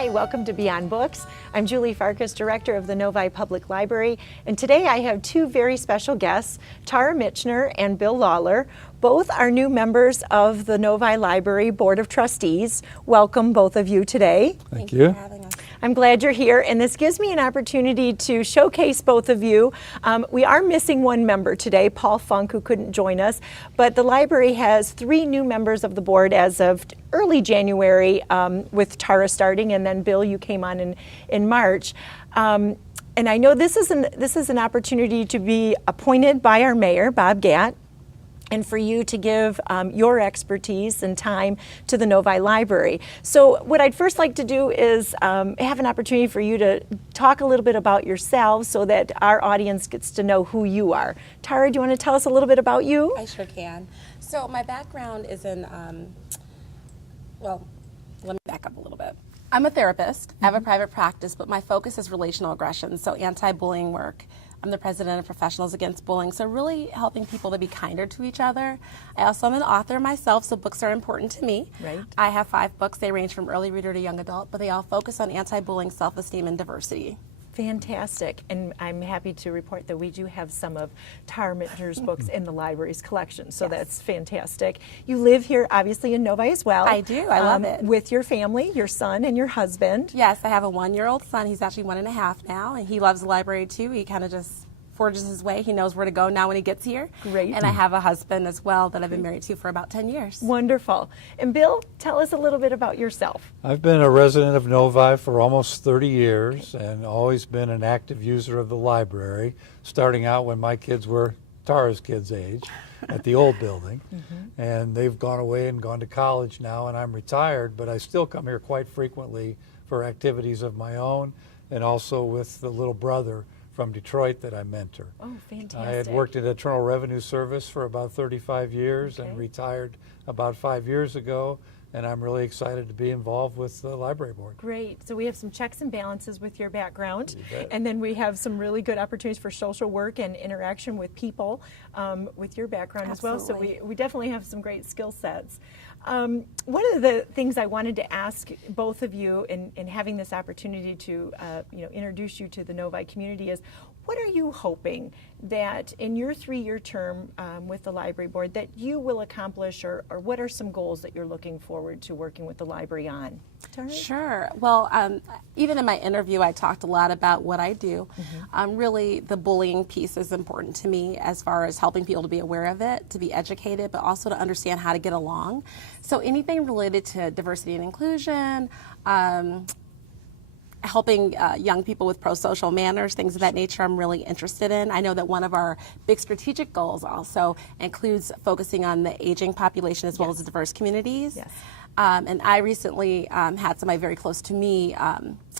Hi, welcome to Beyond Books. I'm Julie Farkas, Director of the Novi Public Library, and today I have two very special guests, Tara Michener and Bill Lawler. Both are new members of the Novi Library Board of Trustees. Welcome, both of you, today. Thank you for having us. I'm glad you're here, and this gives me an opportunity to showcase both of you. We are missing one member today, Paul Funk, who couldn't join us, but the library has 3 new members of the board as of early January, with Tara starting, and then Bill, you came on in March. And I know this is an opportunity to be appointed by our mayor, Bob Gatt, and for you to give your expertise and time to the Novi Library. So what I'd first like to do is have an opportunity for you to talk a little bit about yourselves so that our audience gets to know who you are. Tara, do you want to tell us a little bit about you? I sure can. So my background is in, well, let me back up a little bit. I'm a therapist. I have a private practice, but my focus is relational aggression, so anti-bullying work. I'm the president of Professionals Against Bullying, so really helping people to be kinder to each other. I also am an author myself, so books are important to me. Right. I have 5 books. They range from early reader to young adult, but they all focus on anti-bullying, self-esteem, and diversity. Fantastic, and I'm happy to report that we do have some of Tara Michener's books in the library's collection, so Yes. That's fantastic. You live here, obviously, in Novi as well. I do. I love it. With your family, your son and your husband. Yes, I have a 1-year-old son. He's actually 1.5 now, and he loves the library too. He kind of just forges his way. He knows where to go now when he gets here. Great. And I have a husband as well that I've been married to for about 10 years. Wonderful. And Bill, tell us a little bit about yourself. I've been a resident of Novi for almost 30 years and always been an active user of the library, starting out when my kids were Tara's kids' age at the old building. And they've gone away and gone to college now, and I'm retired, but I still come here quite frequently for activities of my own and also with the little brother from Detroit that I mentor. Oh, fantastic. I had worked in the Internal Revenue Service for about 35 years Okay. and retired about 5 years ago, and I'm really excited to be involved with the library board. Great. So we have some checks and balances with your background, You bet. and then we have some really good opportunities for social work and interaction with people with your background as well. So Absolutely. we definitely have some great skill sets. One of the things I wanted to ask both of you in having this opportunity to introduce you to the Novi community is, what are you hoping that in your 3-year term with the library board that you will accomplish, or what are some goals that you're looking forward to working with the library on? Tara? Sure. Well, even in my interview, I talked a lot about what I do. Really, the bullying piece is important to me as far as helping people to be aware of it, to be educated, but also to understand how to get along. So anything related to diversity and inclusion, helping young people with pro-social manners, things of that nature, I'm really interested in. I know that one of our big strategic goals also includes focusing on the aging population as well as the diverse communities. Yes. And I recently had somebody very close to me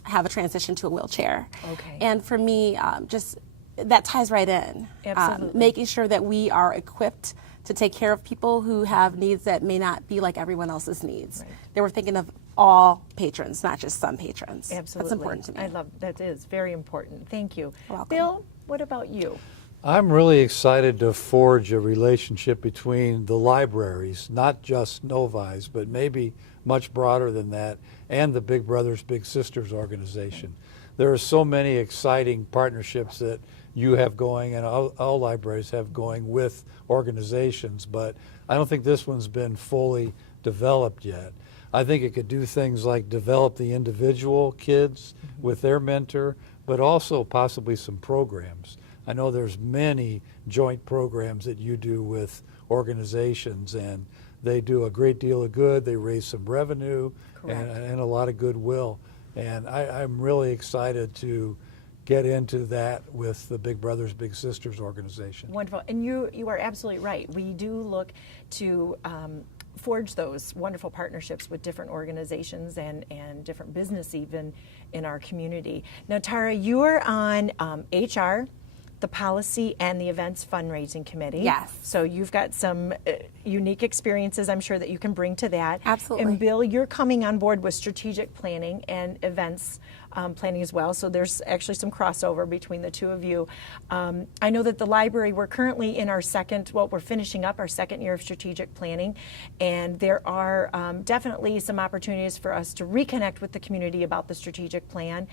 have a transition to a wheelchair. Okay. And for me, just that ties right in. Absolutely. Making sure that we are equipped to take care of people who have needs that may not be like everyone else's needs. Right. They were thinking of all patrons, not just some patrons. Absolutely. That's important to me. I love that. Is very important. Thank you. You're welcome. Bill, what about you? I'm really excited to forge a relationship between the libraries, not just Novi's, but maybe much broader than that, and the Big Brothers Big Sisters organization. There are so many exciting partnerships that you have going and all libraries have going with organizations, but I don't think this one's been fully developed yet. I think it could do things like develop the individual kids with their mentor, but also possibly some programs. I know there's many joint programs that you do with organizations, and they do a great deal of good. They raise some revenue and a lot of goodwill. And I'm really excited to get into that with the Big Brothers Big Sisters organization. Wonderful. And you are absolutely right. We do look to forge those wonderful partnerships with different organizations and different business even in our community. Now, Tara, you are on HR, the Policy and the Events Fundraising Committee. Yes. So you've got some unique experiences, I'm sure, that you can bring to that. Absolutely. And Bill, you're coming on board with strategic planning and events planning as well. So there's actually some crossover between the two of you. I know that the library, we're currently in our we're finishing up our second year of strategic planning, and there are definitely some opportunities for us to reconnect with the community about the strategic plan,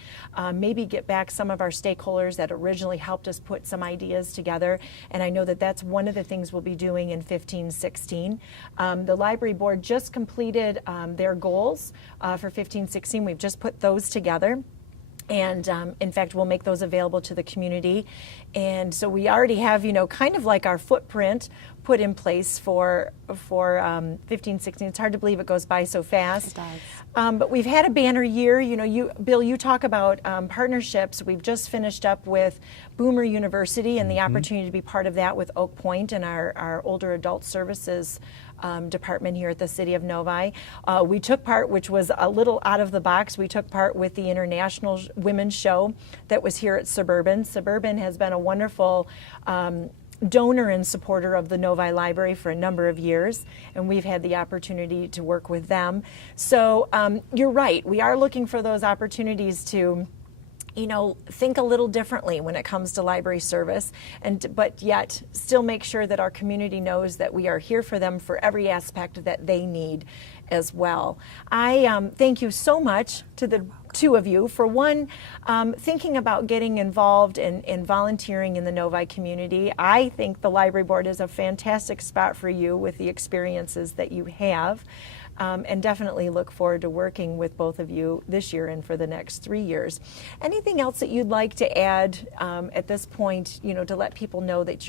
maybe get back some of our stakeholders that originally helped us put some ideas together, and I know that that's one of the things we'll be doing in 15-16. The library board just completed their goals for 15-16. We've just put those together. And in fact, we'll make those available to the community. And so we already have, kind of like our footprint put in place for 15-16. It's hard to believe it goes by so fast. It does. But we've had a banner year. Bill, you talk about partnerships. We've just finished up with Boomer University and the opportunity to be part of that with Oak Point and our older adult services department here at the City of Novi. We took part, which was a little out of the box, we took part with the International Women's Show that was here at Suburban. Suburban has been a wonderful donor and supporter of the Novi Library for a number of years, and we've had the opportunity to work with them. So you're right, we are looking for those opportunities to think a little differently when it comes to library service, but yet still make sure that our community knows that we are here for them for every aspect that they need as well. I thank you so much to the two of you for thinking about getting involved in volunteering in the Novi community. I think the library board is a fantastic spot for you with the experiences that you have. And definitely look forward to working with both of you this year and for the next 3 years. Anything else that you'd like to add at this point, to let people know that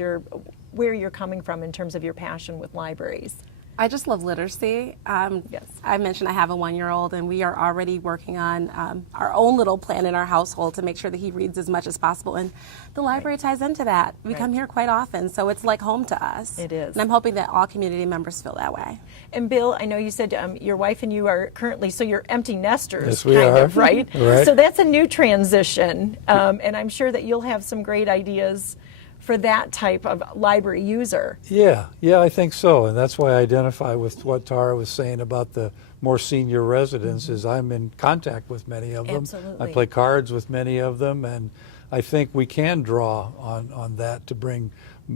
where you're coming from in terms of your passion with libraries? I just love literacy. Yes. I mentioned I have a 1-year-old, and we are already working on our own little plan in our household to make sure that he reads as much as possible. And the library ties into that. We come here quite often, so it's like home to us. It is. And I'm hoping that all community members feel that way. And Bill, I know you said your wife and you are currently, so you're empty nesters, Yes, we are. Right? Right. So that's a new transition, and I'm sure that you'll have some great ideas for that type of library user. Yeah, I think so, and that's why I identify with what Tara was saying about the more senior residents. Is I'm in contact with many of them. Absolutely. I play cards with many of them, and I think we can draw on that to bring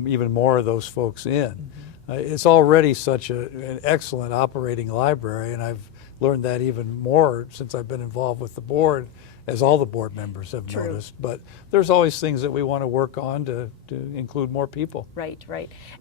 even more of those folks in. It's already such an excellent operating library, and I've learned that even more since I've been involved with the board, as all the board members have noticed. But there's always things that we want to work on to include more people. Right.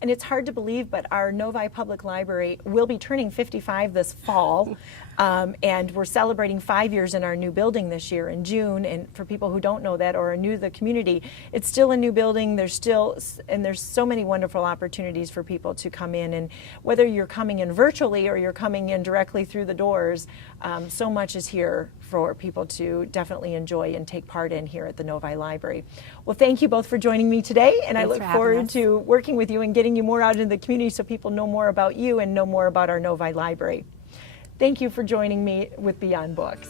And it's hard to believe, but our Novi Public Library will be turning 55 this fall, and we're celebrating 5 years in our new building this year in June. And for people who don't know that or are new to the community, it's still a new building. There's so many wonderful opportunities for people to come in, and whether you're coming in virtually or you're coming in directly through the doors, so much is here for people to definitely enjoy and take part in here at the Novi Library. Well, thank you both for joining me today, and I look forward to working with you and getting you more out into the community so people know more about you and know more about our Novi Library. Thank you for joining me with Beyond Books.